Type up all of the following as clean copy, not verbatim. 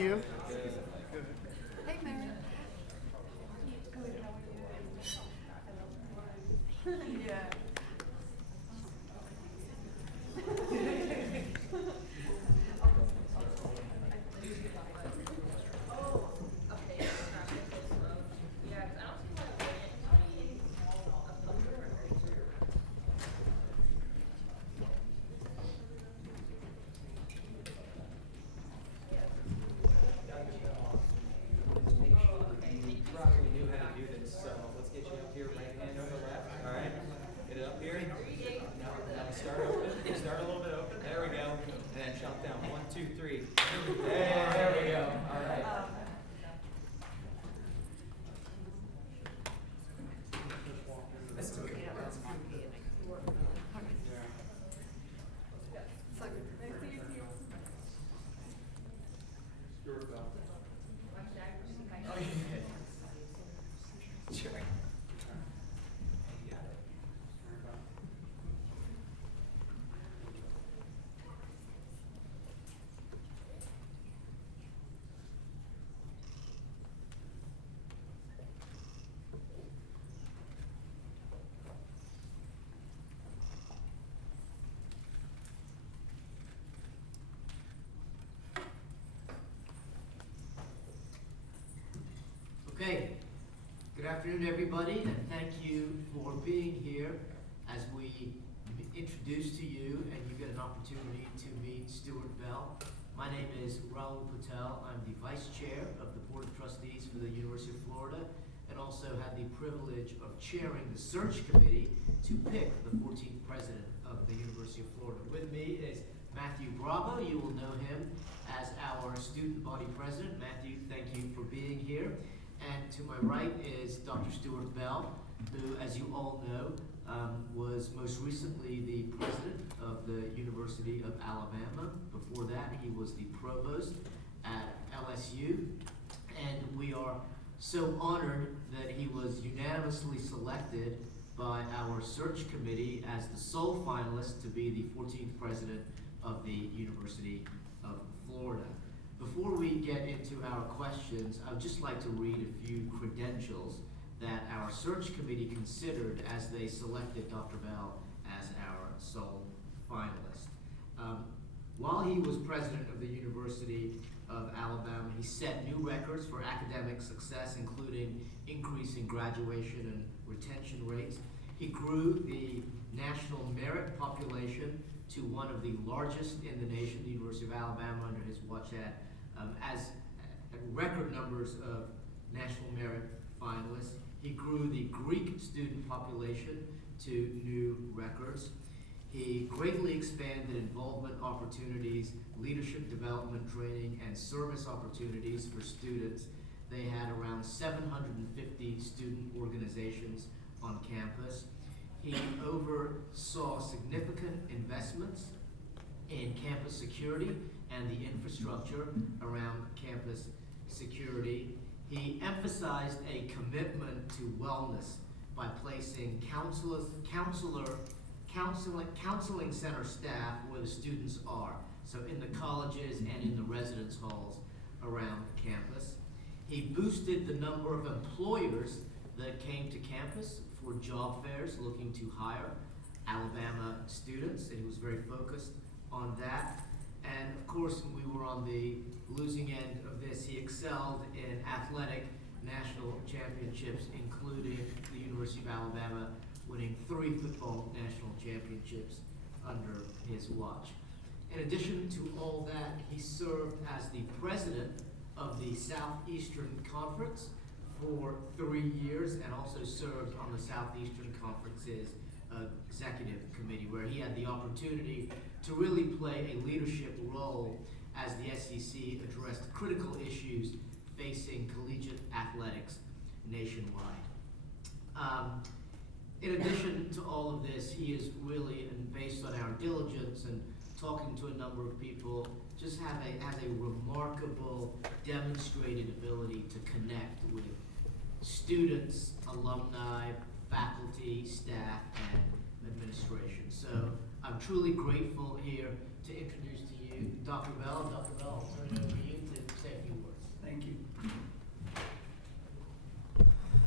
you? Hey, Mary. Yeah. Okay, good afternoon everybody, and thank you for being here as we introduce to you and you get an opportunity to meet Stuart Bell. My name is Raul Patel. I'm the Vice Chair of the Board of Trustees for the University of Florida and also had the privilege of chairing the search committee to pick the 14th President of the University of Florida. With me is Matthew Bravo. You will know him as our Student Body President. Matthew, thank you for being here. And to my right is Dr. Stuart Bell, who, as you all know, was most recently the president of the University of Alabama. Before that, he was the provost at LSU. And we are so honored that he was unanimously selected by our search committee as the sole finalist to be the 14th president of the University of Florida. Before we get into our questions, I would just like to read a few credentials that our search committee considered as they selected Dr. Bell as our sole finalist. While he was president of the University of Alabama, he set new records for academic success, including increasing graduation and retention rates. He grew the national merit population to one of the largest in the nation. The University of Alabama, under his watch, had record numbers of national merit finalists. He grew the Greek student population to new records. He greatly expanded involvement opportunities, leadership development training, and service opportunities for students. They had around 750 student organizations on campus. He oversaw significant investments in campus security and the infrastructure around campus security. He emphasized a commitment to wellness by placing counseling center staff where the students are, so in the colleges and in the residence halls around campus. He boosted the number of employers that came to campus for job fairs looking to hire Alabama students, and he was very focused on that. And of course, when we were on the losing end of this, he excelled in athletic national championships, including the University of Alabama winning 3 football national championships under his watch. In addition to all that, he served as the president of the Southeastern Conference for 3 years and also served on the Southeastern Conference's executive committee, where he had the opportunity to really play a leadership role as the SEC addressed critical issues facing collegiate athletics nationwide. In addition to all of this, he is really, and based on our diligence and talking to a number of people, just has a remarkable demonstrated ability to connect with students, alumni, faculty, staff, and administration. So I'm truly grateful here to introduce to you Dr. Bell. Dr. Bell, I'll turn it over to you to say a few words. Thank you.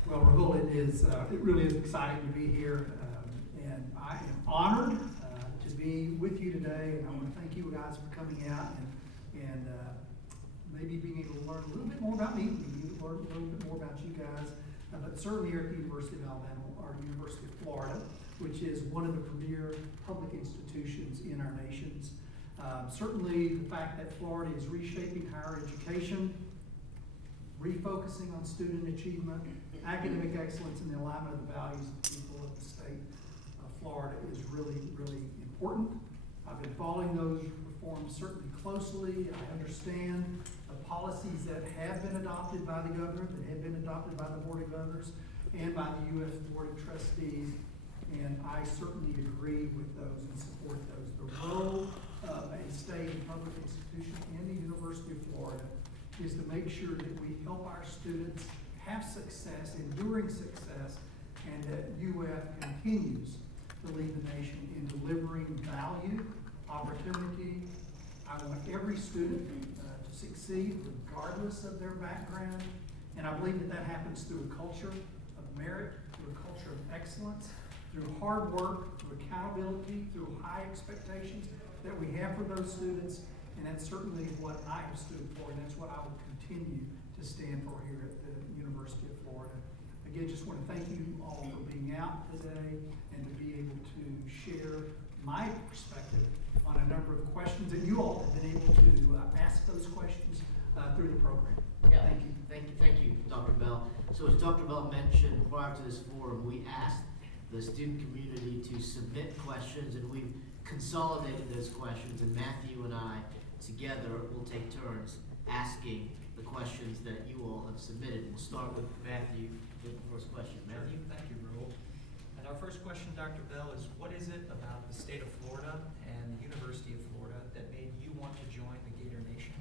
Well, Rahul, it really is exciting to be here, and I am honored to be with you today, and I want to thank you guys for coming out and maybe being able to learn a little bit more about me, maybe learn a little bit more about you guys, but certainly here at the University of Alabama, or University of Florida, which is one of the premier public institutions in our nations. Certainly the fact that Florida is reshaping higher education, refocusing on student achievement, academic excellence, and the alignment of the values of the people of the state of Florida is really, really important. I've been following those reforms certainly closely. I understand the policies that have been adopted by the governor, that have been adopted by the Board of Governors, and by the U.S. Board of Trustees, and I certainly agree with those and support those. The role of a state and public institution and the University of Florida is to make sure that we help our students have success, enduring success, and that UF continues to lead the nation in delivering value, opportunity. I want every student to succeed regardless of their background, and I believe that that happens through a culture of merit, through a culture of excellence, through hard work, through accountability, through high expectations that we have for those students, and that's certainly what I have stood for, and that's what I will continue to stand for here at the University of Florida. Again, just want to thank you all for being out today and to be able to share my perspective on a number of questions, and you all have been able to ask those questions through the program. Yeah, Thank you. Thank you, Dr. Bell. So as Dr. Bell mentioned prior to this forum, we asked the student community to submit questions, and we've consolidated those questions, and Matthew and I together will take turns asking the questions that you all have submitted. We'll start with Matthew with the first question. Matthew? Thank you, Rahul. And our first question, Dr. Bell, is what is it about the state of Florida and the University of Florida that made you want to join the Gator Nation?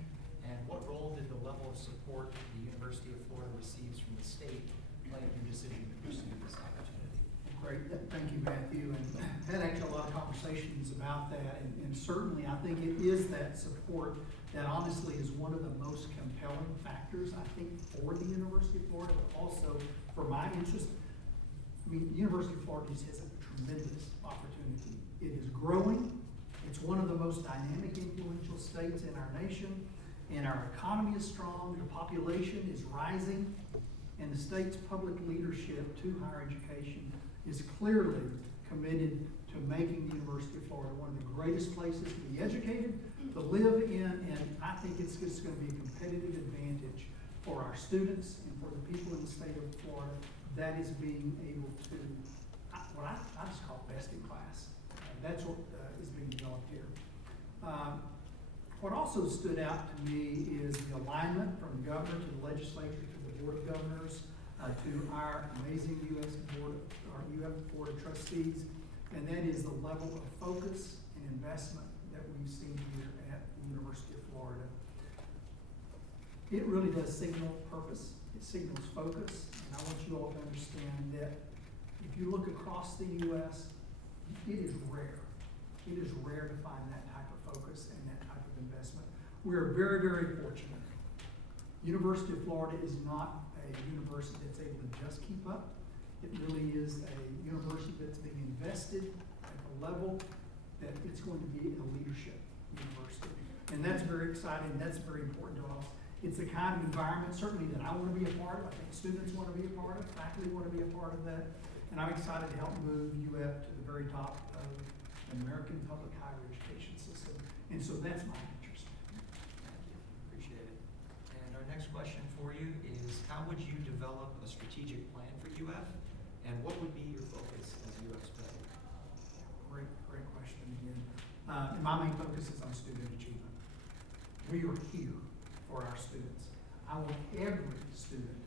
And what role did the level of support the University of Florida receives from the state play in your decision to pursue this opportunity? Great, thank you, Matthew, and had actually a lot of conversations about that, and certainly I think it is that support that honestly is one of the most compelling factors, I think, for the University of Florida, but also for my interest. I mean, the University of Florida just has a tremendous opportunity. It is growing. It's one of the most dynamic, influential states in our nation, and our economy is strong, the population is rising, and the state's public leadership to higher education is clearly committed to making the University of Florida one of the greatest places to be educated, to live in, and I think it's just going to be a competitive advantage for our students and for the people in the state of Florida that is being able to, what I just call best in class. That's what is being developed here. What also stood out to me is the alignment from the governor to the legislature to the Board of Governors to our amazing UF Board of Trustees, and that is the level of focus and investment that we've seen here at the University of Florida. It really does signal purpose. It signals focus, and I want you all to understand that if you look across the U.S., it is rare. It is rare to find that type of focus and that type of investment. We're very, very fortunate. University of Florida is not a university that's able to just keep up. It really is a university that's being invested at a level that it's going to be a leadership university. And that's very exciting. That's very important to us. It's the kind of environment certainly that I want to be a part of. I think students want to be a part of, faculty want to be a part of that. And I'm excited to help move UF to the very top of the American public higher education system. And so that's my interest. Thank you. Appreciate it. And our next question for you is how would you develop a strategic plan for UF? And what would be your focus as UF-SPAN? Great question again. And my main focus is on student achievement. We are here for our students. I want every student,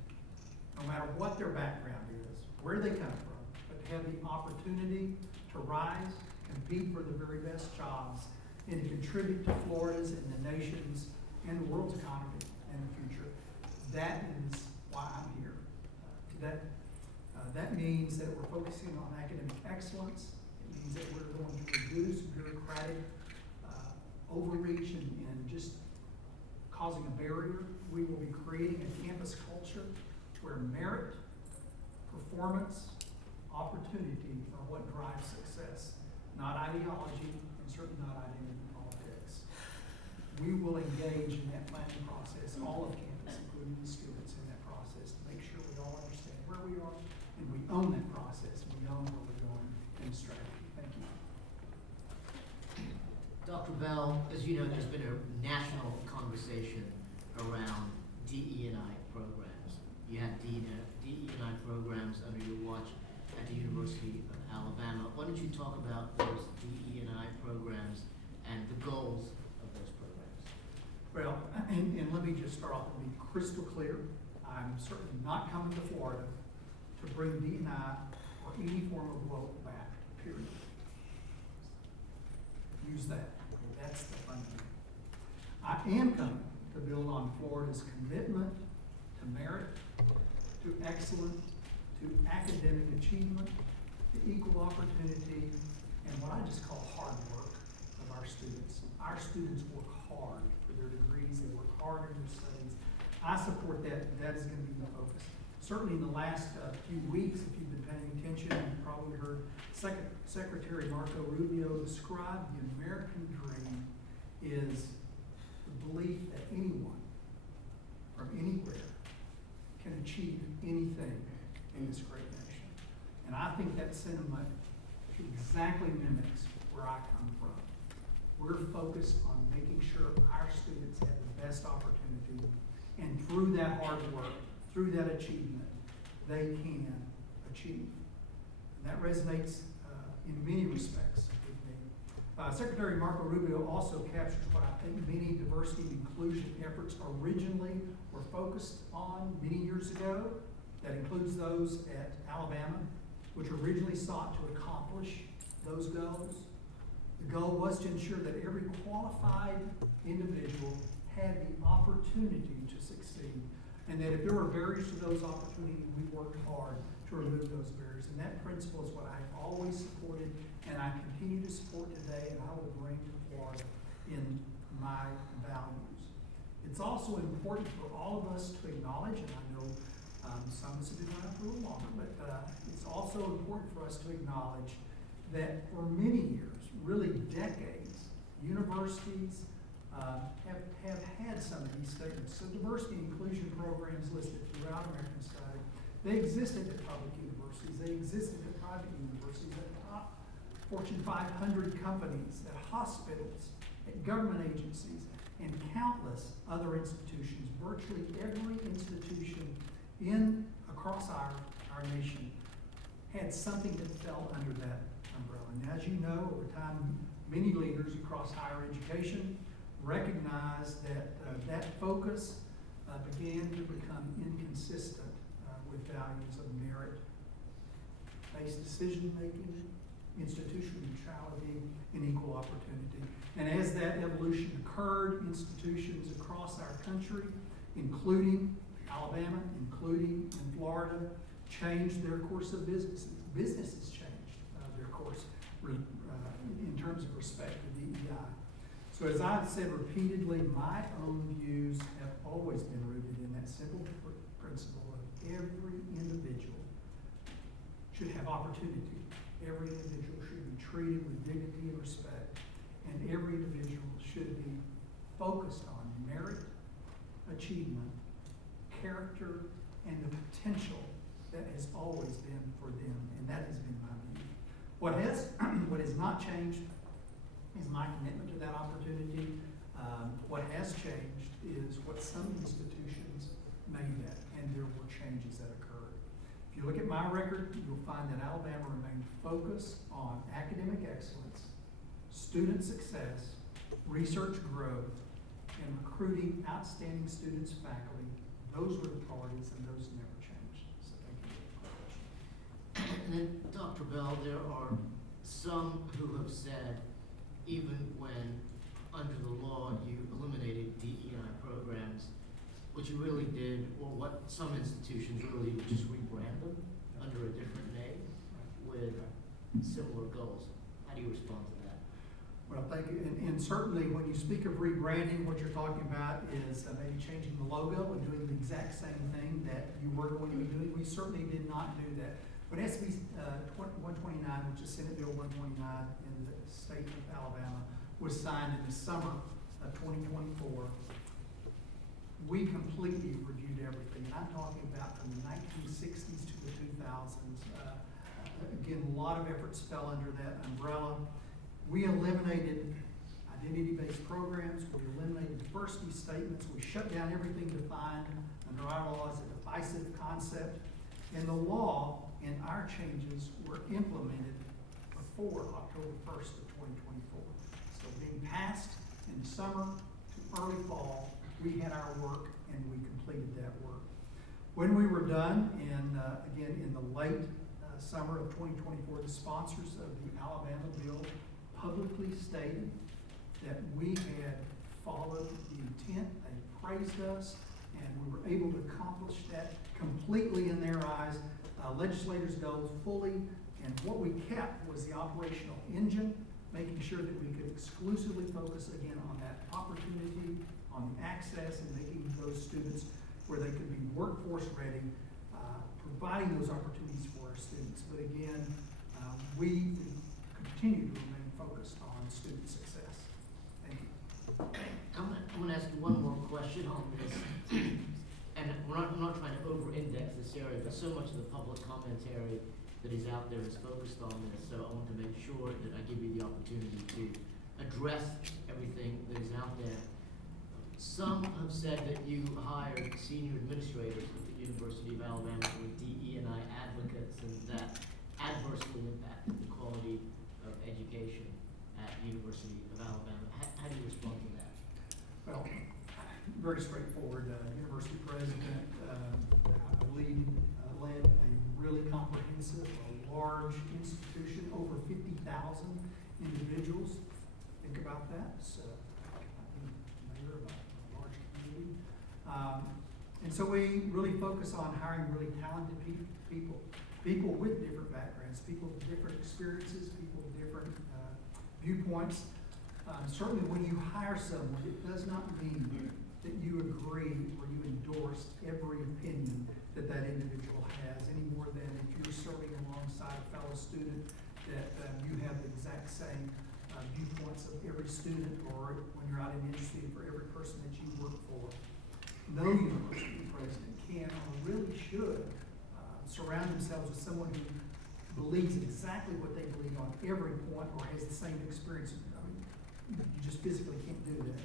no matter what their background is, where they come from, but to have the opportunity to rise, compete for the very best jobs, and to contribute to Florida's and the nation's and the world's economy in the future. That is why I'm here. That means that we're focusing on academic excellence. It means that we're going to reduce bureaucratic overreach and just causing a barrier We will be creating a campus culture where merit, performance, opportunity are what drives success, not ideology, and certainly not identity politics. We will engage in that planning process, all of campus, including the students in that process, to make sure we all understand where we are, and we own that process, and we own where we're going in the strategy. Thank you. Dr. Bell, as you know, there's been a national conversation around DE&I programs. You have DE&I programs under your watch at the University of Alabama. Why don't you talk about those DE&I programs and the goals of those programs? Well, and let me just start off and be crystal clear. I'm certainly not coming to Florida to bring DE&I or any form of vote back, period. Use that. That's the fundamental. I am coming to build on Florida's commitment to merit, to excellence, to academic achievement, to equal opportunity, and what I just call hard work of our students. Our students work hard for their degrees, they work hard in their studies. I support that. That is going to be the focus. Certainly in the last few weeks, if you've been paying attention, you've probably heard Secretary Marco Rubio describe the American dream is the belief that anyone from anywhere can achieve anything in this great nation. And I think that sentiment exactly mimics where I come from. We're focused on making sure our students have the best opportunity, and through that hard work, through that achievement, they can achieve. And that resonates in many respects with me. Secretary Marco Rubio also captures what I think many diversity and inclusion efforts originally were focused on many years ago. That includes those at Alabama, which originally sought to accomplish those goals. The goal was to ensure that every qualified individual had the opportunity to succeed, and that if there were barriers to those opportunities, we worked hard to remove those barriers. And that principle is what I've always supported, and I continue to support today, and I will bring to Florida in my values. It's also important for all of us to acknowledge, and I know some of us have been around for a little longer, but it's also important for us to acknowledge that for many years, really decades, universities have had some of these statements. So diversity and inclusion programs listed throughout American society, they existed at public universities, they existed at private universities, at top Fortune 500 companies, at hospitals, at government agencies, and countless other institutions. Virtually every institution across our nation had something that fell under that umbrella. And as you know, over time, many leaders across higher education recognized that that focus began to become inconsistent with values of merit-based decision-making, institutional neutrality, and equal opportunity. And as that evolution occurred, institutions across our country, including Alabama, including in Florida, changed their course of business. Businesses changed their course in terms of respect to DEI. So as I've said repeatedly, my own views have always been rooted in that simple principle of every individual should have opportunity. Every individual should be treated with dignity and respect. And every individual should be focused on merit, achievement, character, and the potential that has always been for them, and that has been my view. What has not changed is my commitment to that opportunity. What has changed is what some institutions made that, and there were changes that occurred. If you look at my record, you'll find that Alabama remained focused on academic excellence, student success, research growth, and recruiting outstanding students, faculty. Those were the priorities, and those never changed. So thank you for the question. And then, Dr. Bell, there are some who have said, even when under the law you eliminated DEI programs, what you really did, or what some institutions really would just rebrand them under a different name with similar goals. How do you respond to that? Well, thank you. And certainly when you speak of rebranding, what you're talking about is maybe changing the logo and doing the exact same thing that you were going to be doing. We certainly did not do that. When SB 129, which is Senate Bill 129 in the state of Alabama, was signed in the summer of 2024, we completely reviewed everything. And I'm talking about from the 1960s to the 2000s. Again, a lot of efforts fell under that umbrella. We eliminated identity-based programs. We eliminated diversity statements. We shut down everything defined under our law as a divisive concept. And the law and our changes were implemented before October 1st of 2024. So being passed in the summer to early fall, we had our work and we completed that work. When we were done, and again in the late summer of 2024, the sponsors of the Alabama bill publicly stated that we had followed the intent. They praised us, and we were able to accomplish that completely in their eyes. Legislators' goals fully, and what we kept was the operational engine, making sure that we could exclusively focus again on that opportunity, on the access, and making those students where they could be workforce ready, providing those opportunities for our students. But again, we continue to remain focused on student success. Thank you. I'm going to ask you one more question on this. And I'm not trying to over-index this area, but so much of the public commentary that is out there is focused on this. So I want to make sure that I give you the opportunity to address everything that is out there. Some have said that you hired senior administrators at the University of Alabama who were DE&I advocates, and that adversely impacted the quality of education at University of Alabama. How do you respond to that? Well, very straightforward. University president, I believe, led a really comprehensive, large institution, over 50,000 individuals. Think about that. So, mayor of a large community. And so we really focus on hiring really talented people with different backgrounds, people with different experiences, people with different viewpoints. Certainly when you hire someone, it does not mean that you agree or you endorse every opinion that that individual has, any more than if you're serving alongside a fellow student that you have the exact same viewpoints of every student, or when you're out in the industry for every person that you work for. No university president can or really should surround themselves with someone who believes exactly what they believe on every point or has the same experience. I mean, you just physically can't do that.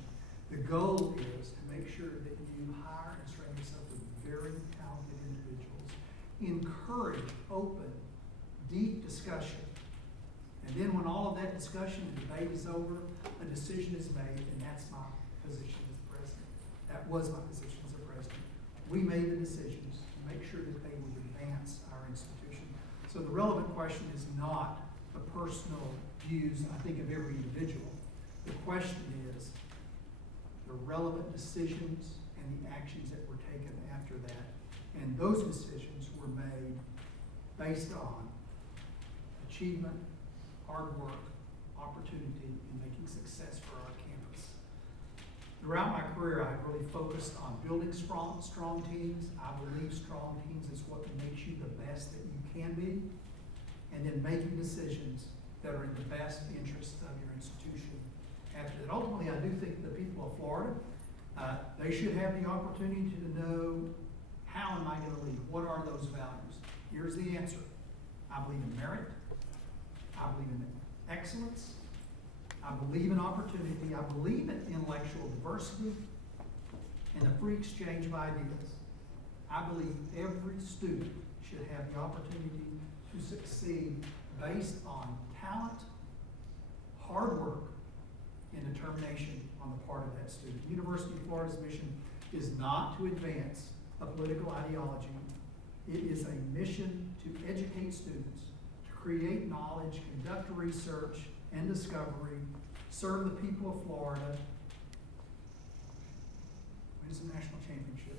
The goal is to make sure that you hire and surround yourself with very talented individuals. Encourage open, deep discussion. And then when all of that discussion and debate is over, a decision is made, and that's my position as president. That was my position as a president. We made the decisions to make sure that they would advance our institution. So the relevant question is not the personal views, I think, of every individual. The question is the relevant decisions and the actions that were taken after that. And those decisions were made based on achievement, hard work, opportunity, and making success for our campus. Throughout my career, I've really focused on building strong teams. I believe strong teams is what makes you the best that you can be, and then making decisions that are in the best interest of your institution. After that, ultimately, I do think the people of Florida, they should have the opportunity to know, how am I going to lead? What are those values? Here's the answer. I believe in merit. I believe in excellence. I believe in opportunity. I believe in intellectual diversity and the free exchange of ideas. I believe every student should have the opportunity to succeed based on talent, hard work, and determination on the part of that student. University of Florida's mission is not to advance a political ideology. It is a mission to educate students, to create knowledge, conduct research and discovery, serve the people of Florida, win some national championship,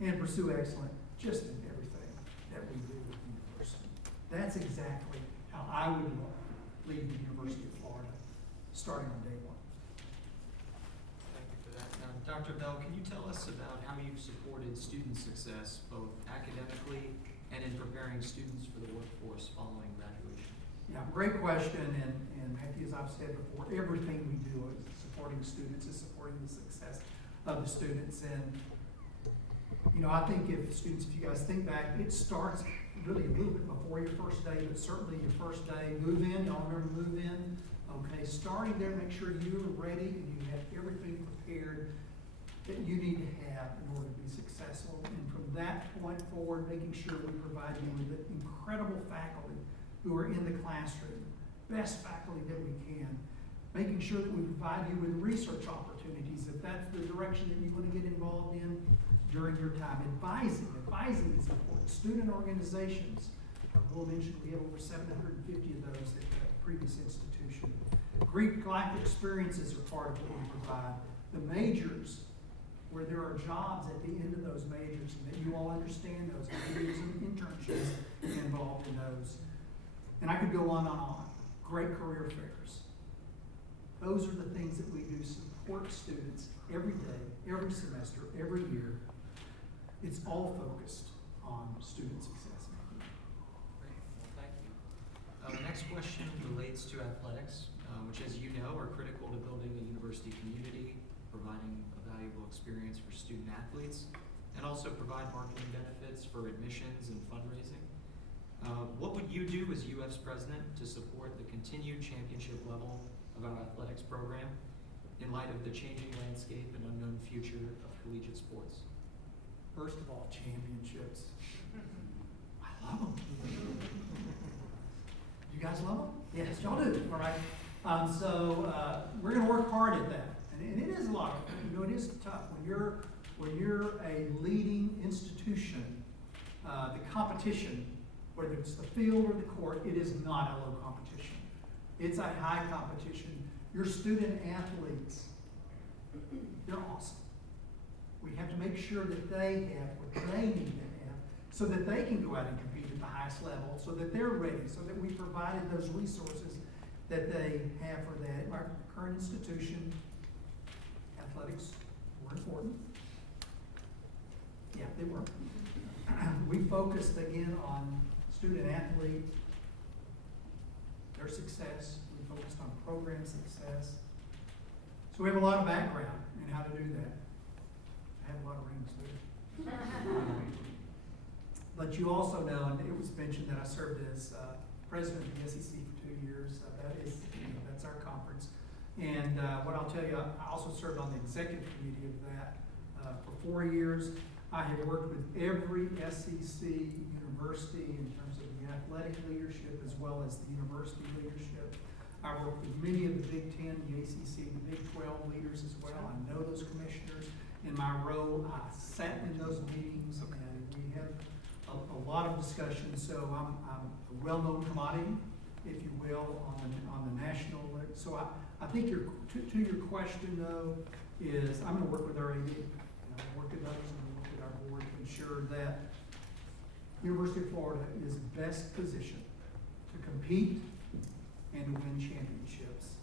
and pursue excellence just in everything that we do at the university. That's exactly how I would look leading the University of Florida, starting on day one. Thank you for that. Dr. Bell, can you tell us about how you've supported student success, both academically and in preparing students for the workforce following graduation? Yeah, great question, and Matthew, as I've said before, everything we do is supporting students, is supporting the success of the students. And, you know, I think if you guys think back, it starts really a little bit before your first day, but certainly your first day, move in, y'all remember move in? Okay, starting there, make sure you're ready and you have everything prepared that you need to have in order to be successful. And from that point forward, making sure we provide you with the incredible faculty who are in the classroom, best faculty that we can, making sure that we provide you with research opportunities if that's the direction that you want to get involved in during your time. Advising is important. Student organizations, I will mention we have over 750 of those at the previous institution. Greek life experiences are part of what we provide. The majors, where there are jobs at the end of those majors, and that you all understand those. Maybe there's some internships involved in those. And I could go on and on. Great career fairs. Those are the things that we do, support students every day, every semester, every year. It's all focused on student success. Great, well, thank you. The next question relates to athletics, which, as you know, are critical to building a university community, providing a valuable experience for student athletes, and also provide marketing benefits for admissions and fundraising. What would you do as UF's president to support the continued championship level of our athletics program in light of the changing landscape and unknown future of collegiate sports? First of all, championships. I love them. You guys love them? Yes, y'all do. All right. We're going to work hard at that, and it is a lot. You know, it is tough when you're a leading institution. The competition, whether it's the field or the court, it is not a low competition. It's a high competition. Your student athletes, they're awesome. We have to make sure that they have what they need to have so that they can go out and compete at the highest level, so that they're ready, so that we provided those resources that they have for that. Our current institution, athletics were important. Yeah, they were. We focused again on student athlete, their success. We focused on program success. So we have a lot of background in how to do that. I have a lot of rings too. But you also know, and it was mentioned that I served as president of the SEC for 2 years. That's our conference. And what I'll tell you, I also served on the executive committee of that for 4 years. I have worked with every SEC university in terms of the athletic leadership as well as the university leadership. I worked with many of the Big Ten, the ACC, the Big 12 leaders as well. I know those commissioners. In my role, I sat in those meetings, and we had a lot of discussion. So I'm a well-known commodity, if you will, on the national level. So I think to your question though is I'm going to work with our AD, and I'm going to work with others, and I'm going to work with our board to ensure that University of Florida is best positioned to compete and to win championships.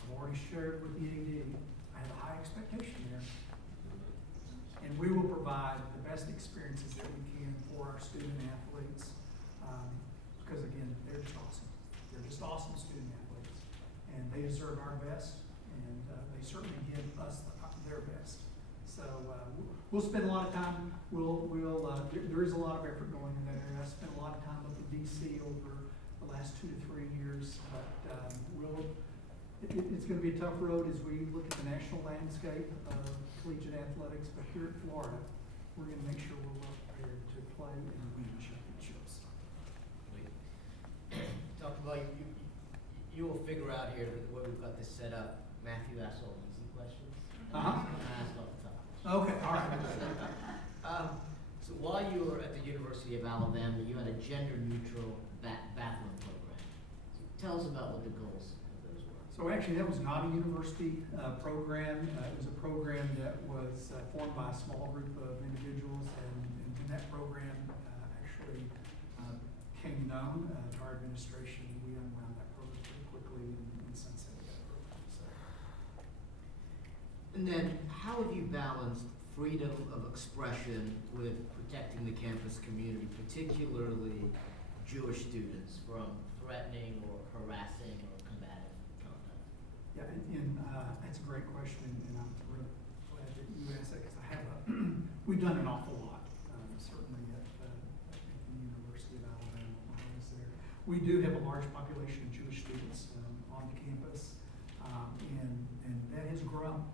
I've already shared with the AD. I have a high expectation there. And we will provide the best experiences that we can for our student athletes, because again, they're just awesome. They're just awesome student athletes, and they deserve our best, and they certainly give us their best. So we'll spend a lot of time. There is a lot of effort going in that area. I spent a lot of time up in DC over the last 2 to 3 years, but it's going to be a tough road as we look at the national landscape of collegiate athletics, but here at Florida, we're going to make sure we're well prepared to play and win championships. Talk about you will figure out here the way we've got this set up. Matthew asks all the easy questions. Uh-huh. I ask all the tough questions. Okay, all right. So while you were at the University of Alabama, you had a gender-neutral battling program. So tell us about what the goals of those were. So actually, that was not a university program. It was a program that was formed by a small group of individuals, and when that program actually came known to our administration, we unwound that program pretty quickly. And then, how have you balanced freedom of expression with protecting the campus community, particularly Jewish students, from threatening or harassing or combative conduct? Yeah, that's a great question, and I'm really glad that you asked that, because I have we've done an awful lot, certainly at the University of Alabama when I was there. We do have a large population of Jewish students on the campus, and that has grown.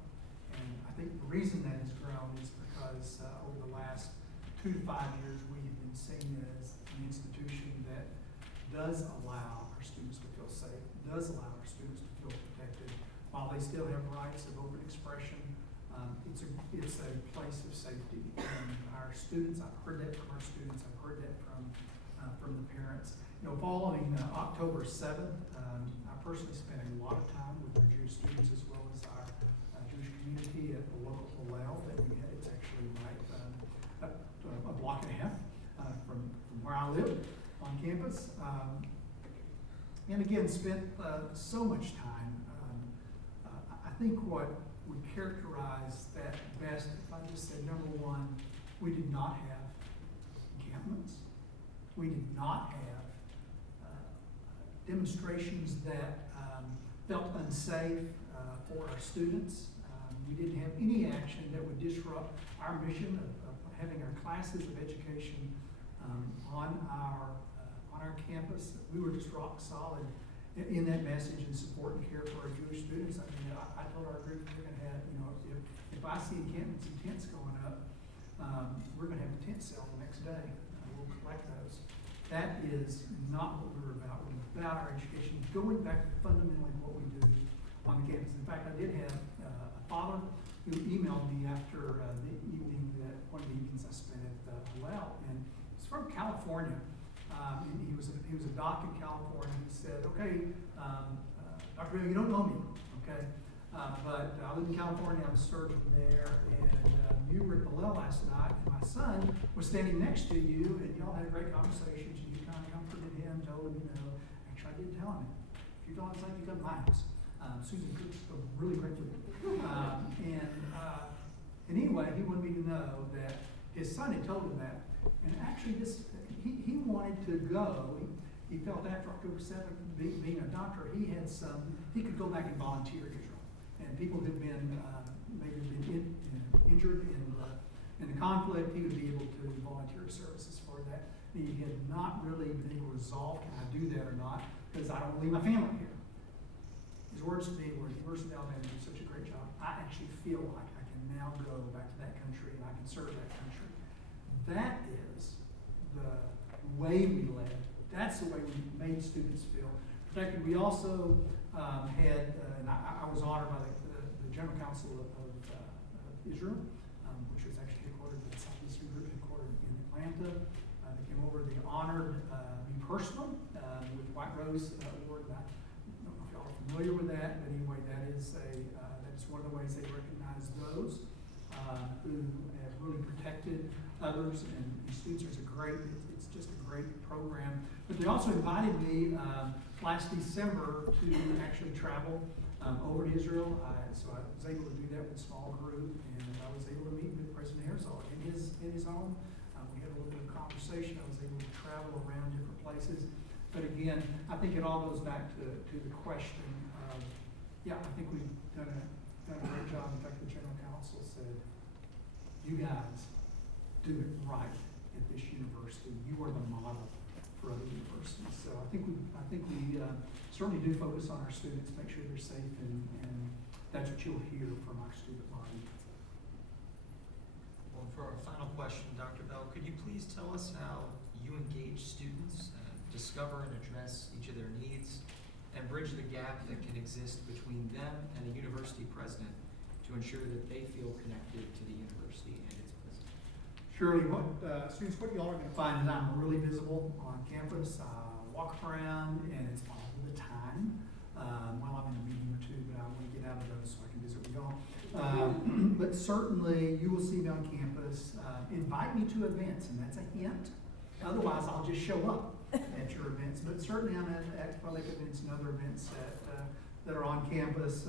And I think the reason that has grown is because over the last 2 to 5 years, we have been seen as an institution that does allow our students to feel safe, does allow our students to feel protected, while they still have rights of open expression. It's a place of safety. And our students, I've heard that from our students, I've heard that from the parents. You know, following October 7th, I personally spent a lot of time with our Jewish students as well as our Jewish community at the local Hillel that we had. It's actually right a block and a half from where I live on campus. And again, spent so much time. I think what would characterize that best, if I just said, number one, we did not have encampments. We did not have demonstrations that felt unsafe for our students. We didn't have any action that would disrupt our mission of having our classes of education on our campus. We were just rock solid in that message and support and care for our Jewish students. I mean, I told our group we're going to have, you know, if I see encampments and tents going up, we're going to have a tent sale the next day. We'll collect those. That is not what we're about. We're about our education, going back to fundamentally what we do on the campus. In fact, I did have a father who emailed me after the evening that one of the evenings I spent at Hillel, and he's from California. He was a doc in California. He said, "Okay, Dr. Bill, you don't know me, okay, but I live in California. I'm a surgeon there, and you were at Hillel last night, and my son was standing next to you, and y'all had great conversations. And you kind of comforted him, told him, you know, actually I did tell him, if you feel unsafe, you come to my house. Susan cooks a really great food." And anyway, he wanted me to know that his son had told him that, and actually he wanted to go. He felt after October 7th, being a doctor, he could go back and volunteer in Israel. And people who'd been maybe injured in the conflict, he would be able to volunteer services for that. He had not really been able to resolve, can I do that or not, because I don't want to leave my family here. His words to me were, the University of Alabama did such a great job. I actually feel like I can now go back to that country and I can serve that country. That is the way we led. That's the way we made students feel protected. We also had, and I was honored by the General Council of Israel, which was actually headquartered at the Southeastern Group, headquartered in Atlanta. They came over, they honored me personally with White Rose Award. I don't know if y'all are familiar with that, but anyway, that is one of the ways they recognize those who have really protected others, and students are it's just a great program. But they also invited me last December to actually travel over to Israel. So I was able to do that with a small group, and I was able to meet with President Herzog in his home. We had a little bit of conversation. I was able to travel around different places. But again, I think it all goes back to the question of, yeah, I think we've done a great job. In fact, the General Counsel said, "You guys do it right at this university. You are the model for other universities." So I think we certainly do focus on our students, make sure they're safe, and that's what you'll hear from our student body. Well, for our final question, Dr. Bell, could you please tell us how you engage students, discover and address each of their needs, and bridge the gap that can exist between them and the university president to ensure that they feel connected to the university and its president? Surely, students, what y'all are going to find is I'm really visible on campus. I walk around, and it's all the time. Well, I'm in a meeting or two, but I want to get out of those so I can visit with y'all. But certainly, you will see me on campus. Invite me to events, and that's a hint. Otherwise, I'll just show up at your events. But certainly, I'm at public events and other events that are on campus.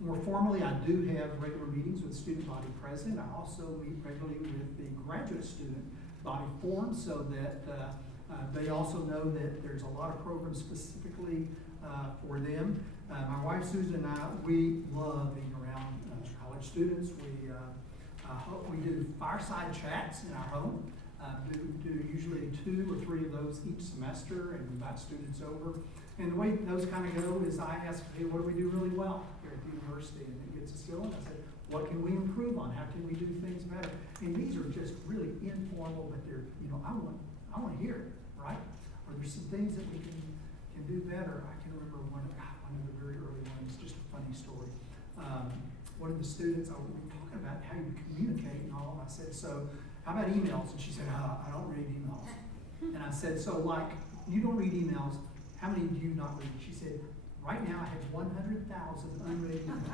More formally, I do have regular meetings with the student body president. I also meet regularly with the graduate student body forum so that they also know that there's a lot of programs specifically for them. My wife Susan and I, we love being around college students. We do fireside chats in our home. Do usually 2 or 3 of those each semester, and invite students over. And the way those kind of go is I ask, hey, what do we do really well here at the university? And it gets us going. I said, what can we improve on? How can we do things better? And these are just really informal, but they're, I want to hear it, right? Or there's some things that we can do better. I can remember one of the very early ones, just a funny story. One of the students, we were talking about how you communicate and all, and I said, so how about emails? And she said, I don't read emails. And I said, so like, you don't read emails, how many do you not read? She said, right now I have 100,000 unread emails.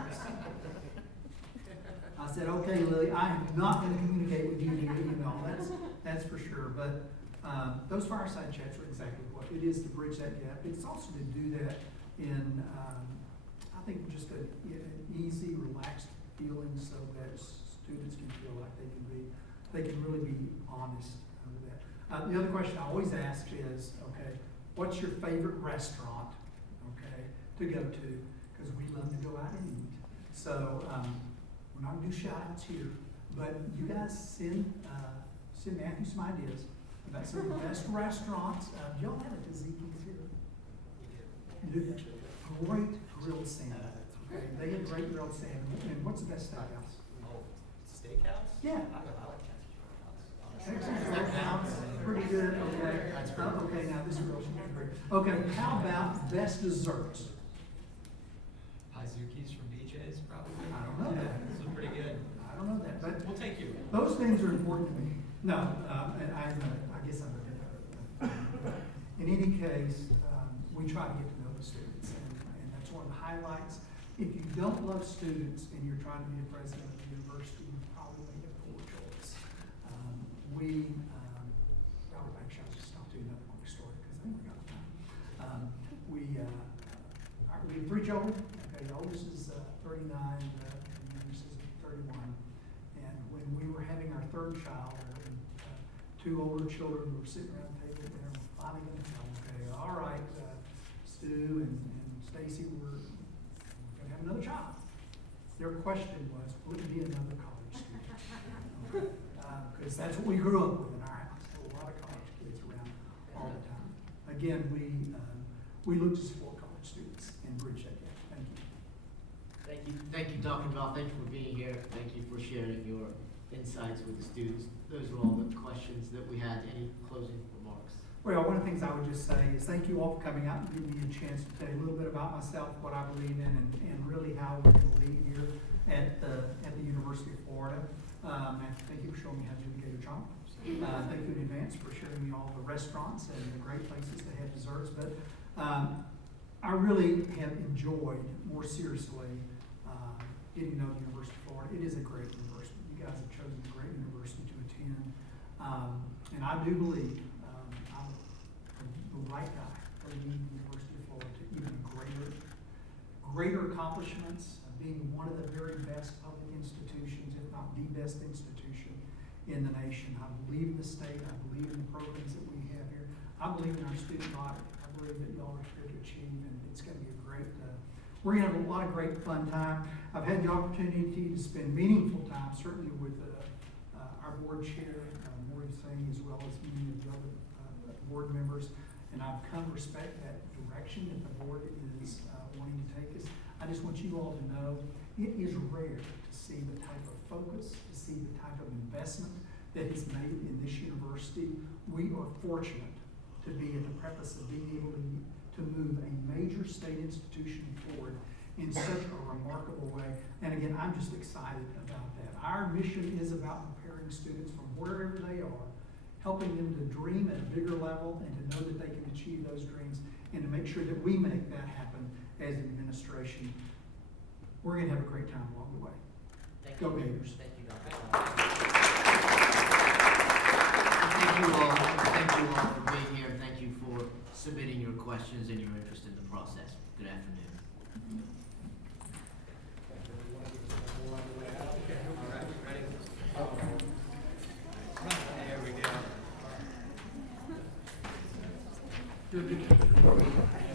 I said, okay, Lily, I am not going to communicate with you via email, that's for sure. But those fireside chats are exactly what it is, to bridge that gap. It's also to do that in, I think, just an easy, relaxed feeling so that students can feel like they can really be honest with that. The other question I always ask is, okay, what's your favorite restaurant, okay, to go to? Because we love to go out and eat. So we're not going to do shout-outs here, but you guys send Matthew some ideas about some of the best restaurants. Do y'all have a Tazikis here? You do? Great grilled salmon. Okay, they have great grilled salmon. And what's the best steakhouse? Oh, steakhouse? Yeah. I like Texas Roadhouse. Texas Roadhouse, pretty good. Okay. Okay, now this girl should be great. Okay, how about best desserts? Paizuki's from BJ's, probably. I don't know that. This is pretty good. I don't know that, but We'll take you. those things are important to me. No, I guess I'm a bit. In any case, we try to get to know the students, and that's one of the highlights. If you don't love students and you're trying to be a president of the university, you probably made a poor choice. Robert Banks, I'll just stop doing that long story because I think we got time. We have 3 children. Okay, the oldest is 39, the youngest is 31. And when we were having our 3rd child, 2 older children were sitting around the table there, and we're finally going to tell them, okay, all right, Stu and Stacy, we're going to have another child. Their question was, will it be another college student? Because that's what we grew up with in our house. There were a lot of college kids around all the time. Again, we look to support college students and bridge that gap. Thank you. Thank you, Dr. Bell. Thank you for being here. Thank you for sharing your insights with the students. Those are all the questions that we had. Any closing remarks? Well, one of the things I would just say is thank you all for coming out and giving me a chance to tell you a little bit about myself, what I believe in, and really how we're going to lead here at the University of Florida. Thank you for showing me how to do the Gator Chomp. Thank you in advance for showing me all the restaurants and the great places to have desserts. But I really have enjoyed, more seriously, getting to know the University of Florida. It is a great university. You guys have chosen a great university to attend. And I do believe I'm the right guy for the University of Florida to even greater accomplishments, being one of the very best public institutions, if not the best institution in the nation. I believe in the state. I believe in the programs that we have here. I believe in our student body. I believe that y'all are here to achieve, and it's going to be a great, we're going to have a lot of great fun time. I've had the opportunity to spend meaningful time, certainly with our board chair, Maureen Singh, as well as many of the other board members, and I've come to respect that direction that the board is wanting to take us. I just want you all to know it is rare to see the type of focus, to see the type of investment that is made in this university. We are fortunate to be at the precipice of being able to move a major state institution forward in such a remarkable way. And again, I'm just excited about that. Our mission is about preparing students from wherever they are, helping them to dream at a bigger level and to know that they can achieve those dreams, and to make sure that we make that happen as an administration. We're going to have a great time along the way. Thank Go you. Gators. Thank you, Dr. Bell. Thank you all. Thank you all for being here. Thank you for submitting your questions and your interest in the process. Good afternoon. Do a good job.